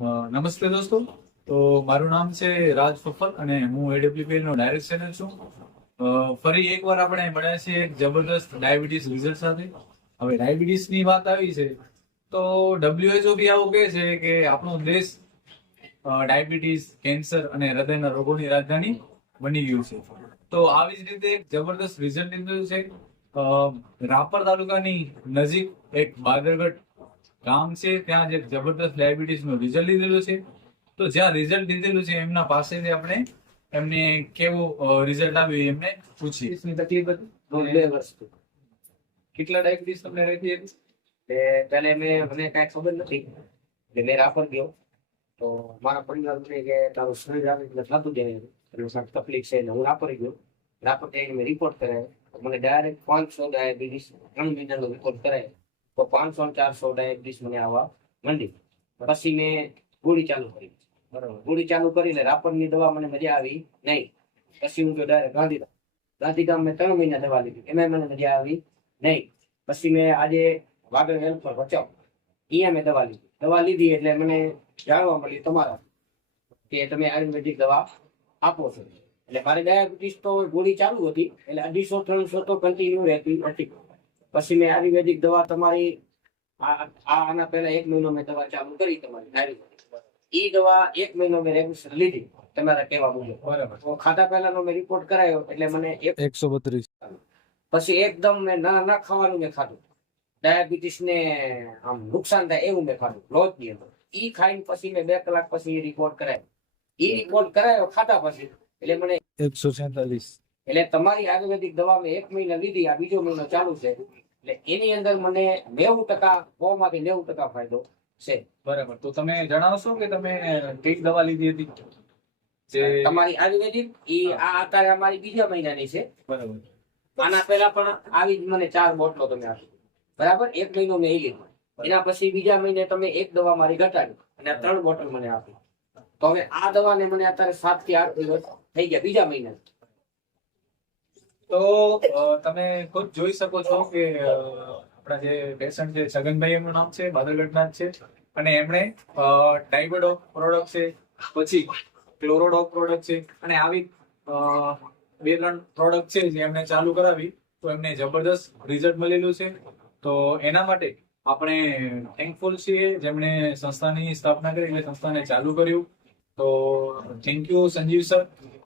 નમસ્તે દોસ્તો. તો મારું નામ છે રાજ ફફલ અને હું એડબ્લ્યુપીએલ નો ડાયરેક્ટ ચેનલ છું. ફરી એકવાર આપણે મળ્યા છીએ એક જબરદસ્ત ડાયાબિટીસ રિઝલ્ટ સાથે. હવે ડાયાબિટીસની વાત આવી છે, તો ડબ્લ્યુએચઓ બી આવું કહે છે કે આપણો દેશ ડાયાબિટીસ, કેન્સર અને હૃદયના રોગોની રાજધાની બની ગયું છે. તો આવી જ રીતે એક જબરદસ્ત રિઝલ્ટ નીકળ્યું છે. રાપર તાલુકાની નજીક એક બાદરગઢ ગામ છે ત્યાં જે જબરદસ્ત ડાયાબિટીસનું રિઝલ્ટ લીધેલું છે. તો જ્યાં રિઝલ્ટ લીધેલું છે એમના પાસેથી આપણે એમને કેવું રિઝલ્ટ આવ્યું એમને પૂછીએ. ની તકલીફ હતી? બે વસ્તુ. કેટલા ડાયાબિટીસ તમને રહેતી હતી? તે પહેલે મેં મને કાંઈ ખબર નથી. એટલે મેં રાપર ગયો. તો મારા પરિવાર મને કે તારું શરીર આવે એટલે થતું જાય એટલે સાહેબ તકલીફ છે એટલે હું રાપર ગયો. રાપર જઈને મેં રિપોર્ટ કરાય. તો મને ડાયરેક્ટ પાંચસો ડાયાબિટીસ ત્રણ મહિનાનો રિપોર્ટ કરાયો. તો પાંચસો ને ચારસો ડાયાબિટીસ મને આવવા માંડી. પછી મેં ગોળી ચાલુ કરી. બરાબર. ગોળી ચાલુ કરી એટલે રાપરની દવા મને મજા આવી નહીં. પછી હું ગયો ડાયરેક્ટ ગાંધીધામ. ગાંધીધામ મેં ત્રણ મહિના દવા લીધી. એમાં મને મજા આવી નહીં. પછી મેં આજે વાગડ પર બચાવ અહીંયા મેં દવા લીધી. દવા લીધી એટલે મને જાણવા મળ્યું તમારા કે તમે આયુર્વેદિક દવા આપો છો. એટલે મારી ડાયાબિટીસ તો ગોળી ચાલુ હતી. એટલે અઢીસો ત્રણસો તો કન્ટિન્યુ રહેતી હતી પછી મેં આયુર્વેદિક દવા તમારી આના પહેલા એક મહિનો મેં દવા ચાલુ કરી તમારી આયુર્વેદિક એ દવા એક મહિનો મેં રેગ્યુલર લીધી તમારા કહેવા મુજબ. બરાબર. ખાતા પહેલાનો મેં રિપોર્ટ કરાયો એટલે મને એક એકસો બત્રીસ. પછી એકદમ મેં ના ના ખાવાનું મેં ખાધું. ડાયાબિટીસ ને આમ નુકસાન થાય એવું મેં ખાધું રોજની અંદર. ઈ ખાઈને પછી મેં બે કલાક પછી રિપોર્ટ કરાયો. ઈ રિપોર્ટ કરાયો ખાધા પછી એટલે મને એકસો સેતાલીસ એટલે તમારી આયુર્વેદિક દવા મેં એક મહિના લીધી આ બીજો મહિનો ચાલુ છે. એટલે એની અંદર મને નેવું ટકા સો માંથી નેવું ટકા ફાયદો છે. બરાબર. તો તમે જણાવશો કે તમે કઈ દવા લીધી હતી? તમારી આયુર્વેદિક એ આ અત્યારે અમારી બીજા મહિનાની છે. બરાબર. આના પહેલા પણ આવી જ મને ચાર બોટલો તમે આપી બરાબર? એક મહિનો મેં એ લીધો. એના પછી બીજા મહિને તમે એક દવા મારી ઘટાડી અને ત્રણ બોટલ મને આપી. તો હવે આ દવાને મને અત્યારે સાતથી આઠ દિવસ થઈ ગયા બીજા મહિને તો તમે ખુદ જોઈ શકો છો કે આપણા જે પેશન્ટ છે, છગનભાઈ એમનું નામ છે બાદરગઢના જ છે. અને એમણે ડાયબોડોક પ્રોડક્ટ છે, પછી ક્લોરોડોક પ્રોડક્ટ છે, અને આવી બે ત્રણ પ્રોડક્ટ છે જે એમણે ચાલુ કરાવી, તો એમને જબરદસ્ત રિઝલ્ટ મળેલું છે. તો એના માટે આપણે થેન્કફુલ છીએ જેમણે સંસ્થાની સ્થાપના કરી એટલે સંસ્થાને ચાલુ કર્યું. તો થેન્ક યુ સંજીવ સર.